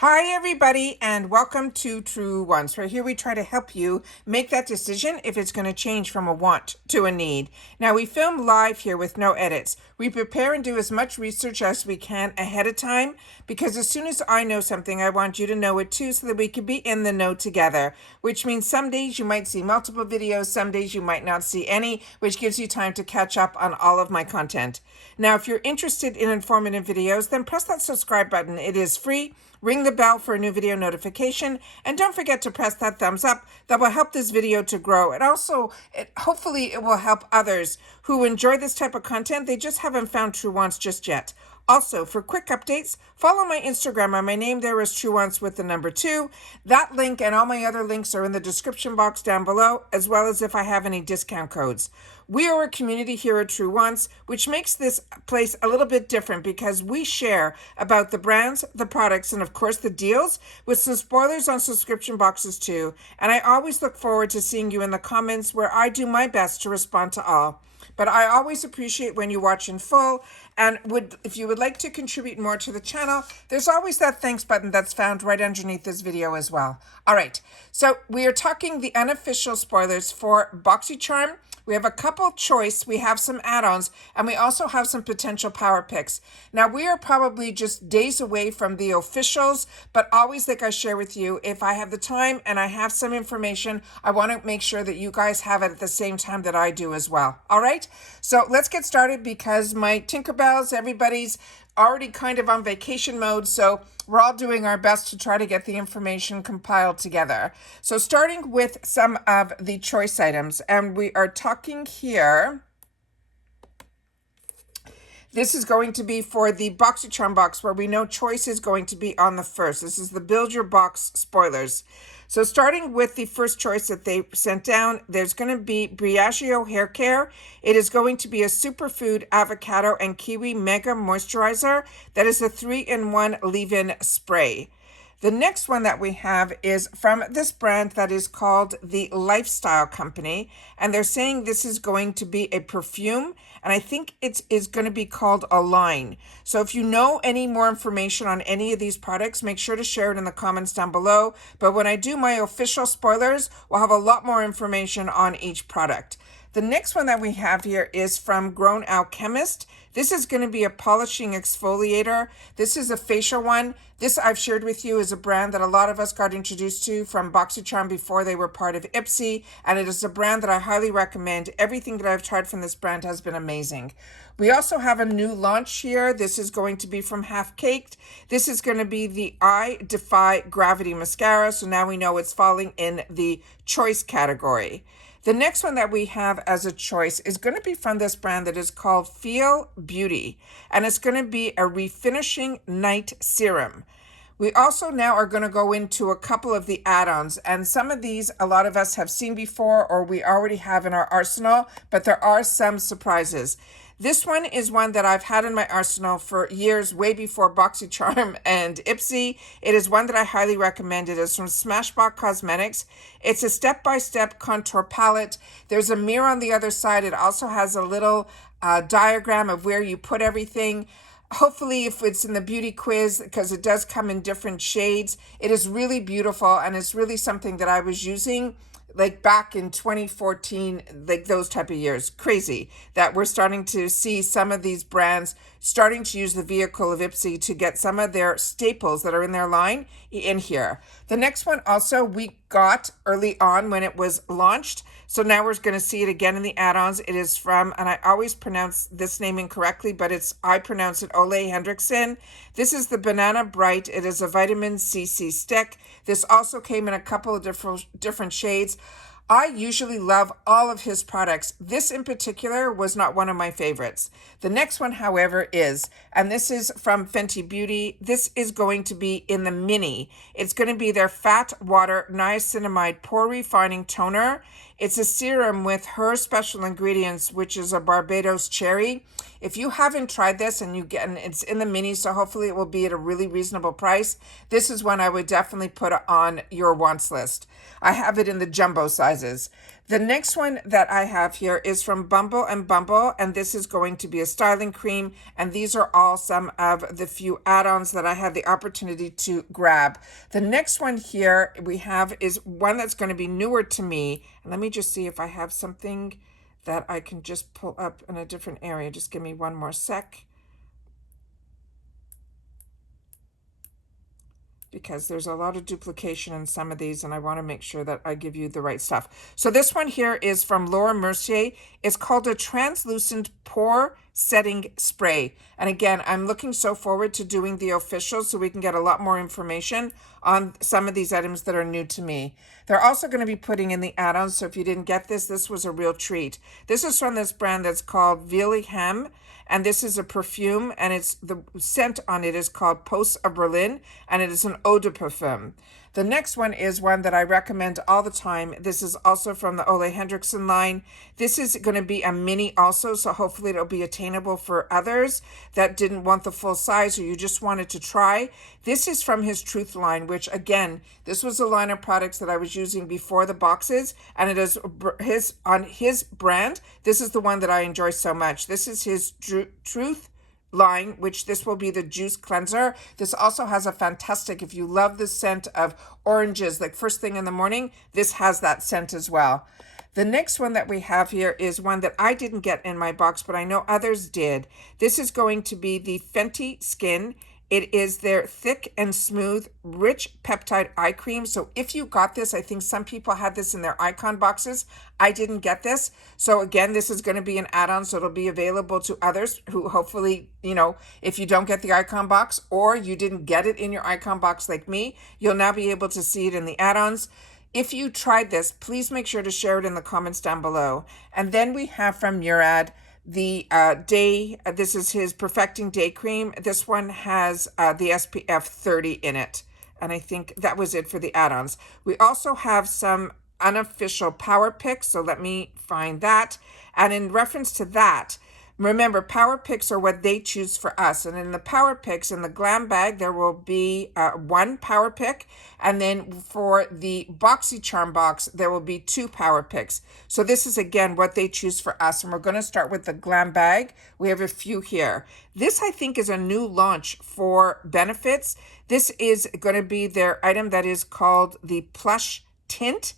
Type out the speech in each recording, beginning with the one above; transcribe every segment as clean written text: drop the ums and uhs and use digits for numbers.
Hi, everybody, and welcome to Truewants, where here we try to help you make that decision if it's going to change from a want to a need. Now, we film live here with no edits. We prepare and do as much research as we can ahead of time, because as soon as I know something, I want you to know it too, so that we can be in the know together, which means some days you might see multiple videos, some days you might not see any, which gives you time to catch up on all of my content. Now, if you're interested in informative videos, then press that subscribe button. It is free. Ring the bell for a new video notification, and don't forget to press that thumbs up. That will help this video to grow. And also, hopefully it will help others who enjoy this type of content. They just haven't found Truewants just yet. Also, for quick updates, follow my Instagram. My name there is Truewants with the number 2. That link and all my other links are in the description box down below, as well as if I have any discount codes. We are a community here at Truewants, which makes this place a little bit different because we share about the brands, the products, and of course the deals, with some spoilers on subscription boxes too. And I always look forward to seeing you in the comments, where I do my best to respond to all. But I always appreciate when you watch in full, and if you would like to contribute more to the channel, there's always that thanks button that's found right underneath this video as well. All right, so we are talking the unofficial spoilers for Boxycharm. We have a couple choice, we have some add-ons, and we also have some potential PowerPicks. Now, we are probably just days away from the officials, but always, like I share with you, if I have the time and I have some information, I want to make sure that you guys have it at the same time that I do as well. All right, so let's get started, because my Tinkerbells, everybody's already kind of on vacation mode, so we're all doing our best to try to get the information compiled together. So starting with some of the choice items, and we are talking here, this is going to be for the Boxycharm box, where we know choice is going to be on the first. This is the Build Your Box spoilers. So starting with the first choice that they sent down, there's going to be Briageo Hair Care. It is going to be a superfood avocado and kiwi mega moisturizer that is a 3-in-1 leave-in spray. The next one that we have is from this brand that is called the Lifestyle Company, and they're saying this is going to be a perfume, and I think it is going to be called a line. So if you know any more information on any of these products, make sure to share it in the comments down below. But when I do my official spoilers, we'll have a lot more information on each product. The next one that we have here is from Grown Alchemist. This is going to be a polishing exfoliator. This is a facial one. This I've shared with you is a brand that a lot of us got introduced to from Boxycharm before they were part of IPSY, and it is a brand that I highly recommend. Everything that I've tried from this brand has been amazing. We also have a new launch here. This is going to be from Half Caked. This is going to be the I Defy Gravity Mascara, so now we know it's falling in the choice category. The next one that we have as a choice is going to be from this brand that is called Feel Beauty, and it's going to be a refinishing night serum. We also now are going to go into a couple of the add-ons, and some of these a lot of us have seen before or we already have in our arsenal, but there are some surprises. This one is one that I've had in my arsenal for years, way before Boxycharm and IPSY. It is one that I highly recommend. It is from Smashbox Cosmetics. It's a step-by-step contour palette. There's a mirror on the other side. It also has a little diagram of where you put everything. Hopefully, if it's in the beauty quiz, because it does come in different shades, it is really beautiful, and it's really something that I was using like back in 2014, like those type of years. Crazy that we're starting to see some of these brands starting to use the vehicle of IPSY to get some of their staples that are in their line in here. The next one also we got early on when it was launched, so now we're going to see it again in the add-ons. It is from, and I always pronounce this name incorrectly, but I pronounce it Ole Henriksen. This is the Banana Bright. It is a vitamin CC stick. This also came in a couple of different shades. I usually love all of his products. This in particular was not one of my favorites. The next one, however, is, and this is from Fenty Beauty. This is going to be in the mini. It's going to be their Fat Water Niacinamide Pore Refining Toner. It's a serum with her special ingredients, which is a Barbados cherry. If you haven't tried this and it's in the mini, so hopefully it will be at a really reasonable price. This is one I would definitely put on your wants list. I have it in the jumbo sizes. The next one that I have here is from Bumble and Bumble, and this is going to be a styling cream, and these are all some of the few add-ons that I had the opportunity to grab. The next one here we have is one that's going to be newer to me, and let me just see if I have something that I can just pull up in a different area. Just give me one more sec, because there's a lot of duplication in some of these, and I want to make sure that I give you the right stuff. So this one here is from Laura Mercier. It's called a translucent pore setting spray. And again, I'm looking so forward to doing the official so we can get a lot more information on some of these items that are new to me. They're also going to be putting in the add-ons, so if you didn't get this, this was a real treat. This is from this brand that's called Wilhelm, and this is a perfume, and it's the scent on it is called Posts of Berlin, and it is an eau de parfum. The next one is one that I recommend all the time. This is also from the Ole Henriksen line. This is going to be a mini also, so hopefully it'll be attainable for others that didn't want the full size or you just wanted to try. This is from his Truth line, which again, this was a line of products that I was using before the boxes, and it is on his brand. This is the one that I enjoy so much. This is his Truth line, which this will be the juice cleanser. This also has a fantastic, if you love the scent of oranges, like first thing in the morning, this has that scent as well. The next one that we have here is one that I didn't get in my box, but I know others did. This is going to be the Fenty Skin. It is their thick and smooth, rich peptide eye cream. So if you got this, I think some people had this in their icon boxes. I didn't get this. So again, this is going to be an add-on, so it'll be available to others who hopefully, if you don't get the icon box or you didn't get it in your icon box like me, you'll now be able to see it in the add-ons. If you tried this, please make sure to share it in the comments down below. And then we have from Murad, the this is his Perfecting Day Cream. This one has the SPF 30 in it. And I think that was it for the add-ons. We also have some unofficial PowerPicks, so let me find that. And in reference to that, remember, PowerPicks are what they choose for us. And in the PowerPicks, in the GlamBag, there will be one PowerPick. And then for the Boxycharm box, there will be 2 PowerPicks. So this is, again, what they choose for us. And we're going to start with the GlamBag. We have a few here. This, I think, is a new launch for Benefits. This is going to be their item that is called the Plush Tint.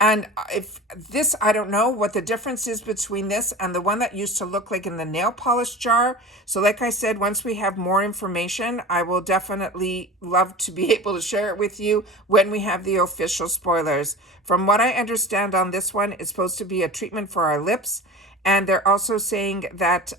And if this, I don't know what the difference is between this and the one that used to look like in the nail polish jar. So like I said, once we have more information, I will definitely love to be able to share it with you when we have the official spoilers. From what I understand on this one, it's supposed to be a treatment for our lips. And they're also saying that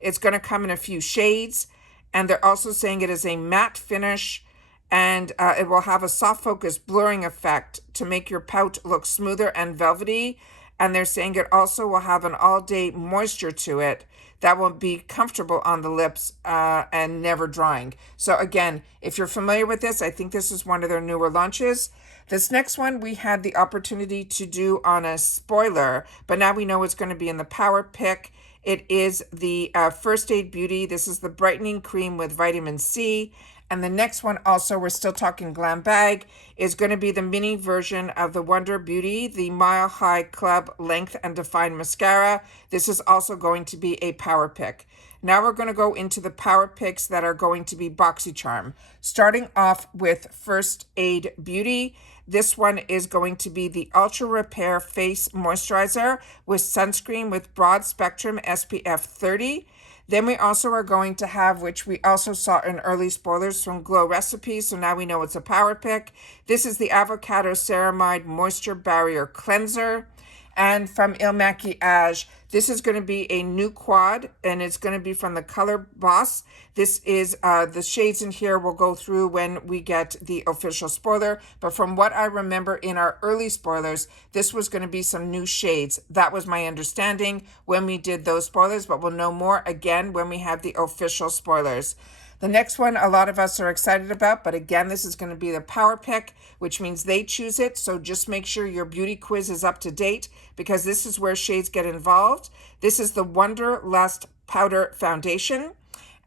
it's going to come in a few shades. And they're also saying it is a matte finish. And it will have a soft focus blurring effect to make your pout look smoother and velvety. And they're saying it also will have an all-day moisture to it that will be comfortable on the lips and never drying. So again, if you're familiar with this, I think this is one of their newer launches. This next one we had the opportunity to do on a spoiler, but now we know it's going to be in the Power Pick. It is the First Aid Beauty. This is the brightening cream with vitamin C. And the next one also, we're still talking GlamBag, is going to be the mini version of the Wonder Beauty, the Mile High Club Length and Define Mascara. This is also going to be a Power Pick. Now we're going to go into the Power Picks that are going to be Boxycharm. Starting off with First Aid Beauty. This one is going to be the Ultra Repair Face Moisturizer with sunscreen with broad spectrum SPF 30. Then we also are going to have, which we also saw in early spoilers from Glow Recipes, so now we know it's a Power Pick. This is the Avocado Ceramide Moisture Barrier Cleanser. And from Il Maquillage, this is going to be a new quad, and it's going to be from the Color Boss. This is, the shades in here will go through when we get the official spoiler. But from what I remember in our early spoilers, this was going to be some new shades. That was my understanding when we did those spoilers, but we'll know more again when we have the official spoilers. The next one, a lot of us are excited about, but again, this is going to be the Power Pick, which means they choose it. So just make sure your beauty quiz is up to date because this is where shades get involved. This is the Wonderlust Powder Foundation.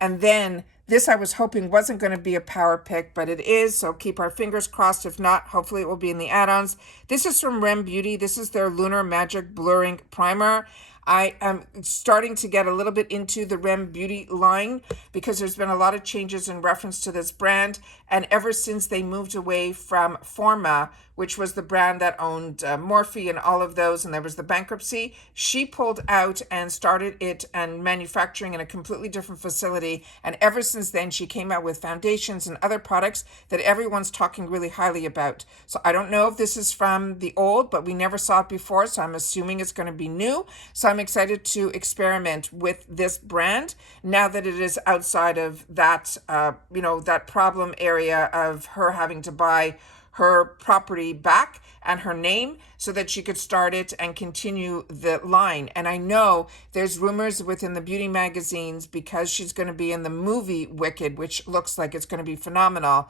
And then This I was hoping wasn't going to be a power pick, but it is, so keep our fingers crossed. If not, hopefully it will be in the add-ons. This is from Rem Beauty. This is their Lunar Magic Blurring Primer. I am starting to get a little bit into the Rem Beauty line because there's been a lot of changes in reference to this brand. And ever since they moved away from Forma, which was the brand that owned Morphe and all of those, and there was the bankruptcy, she pulled out and started it and manufacturing in a completely different facility. And ever since then, she came out with foundations and other products that everyone's talking really highly about. So I don't know if this is from the old, but we never saw it before, so I'm assuming it's going to be new. So I'm excited to experiment with this brand now that it is outside of that, that problem area of her having to buy her property back and her name so that she could start it and continue the line. And I know there's rumors within the beauty magazines because she's going to be in the movie Wicked, which looks like it's going to be phenomenal.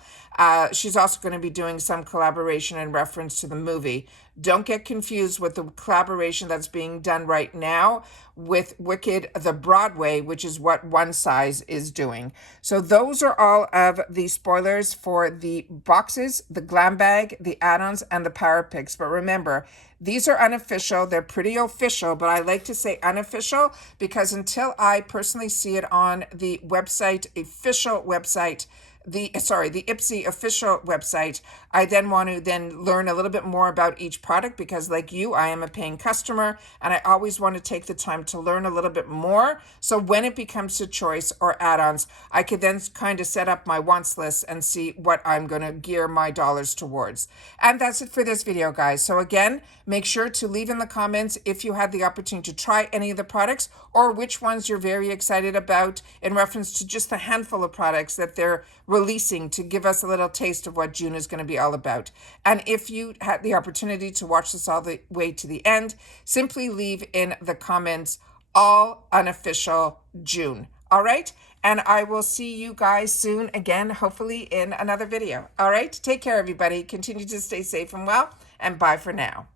She's also going to be doing some collaboration in reference to the movie. Don't get confused with the collaboration that's being done right now with Wicked, the Broadway, which is what One Size is doing. So those are all of the spoilers for the boxes, the GlamBag, the add-ons, and the PowerPicks. But remember, these are unofficial. They're pretty official, but I like to say unofficial because until I personally see it on the website, official website, the IPSY official website, I then want to then learn a little bit more about each product because like you, I am a paying customer and I always want to take the time to learn a little bit more. So when it becomes a choice or add-ons, I could then kind of set up my wants list and see what I'm going to gear my dollars towards. And that's it for this video, guys. So again, make sure to leave in the comments if you had the opportunity to try any of the products or which ones you're very excited about in reference to just the handful of products that they're releasing to give us a little taste of what June is going to be all about. And if you had the opportunity to watch this all the way to the end, simply leave in the comments all unofficial June. All right? And I will see you guys soon again, hopefully in another video. All right? Take care, everybody. Continue to stay safe and well, and bye for now.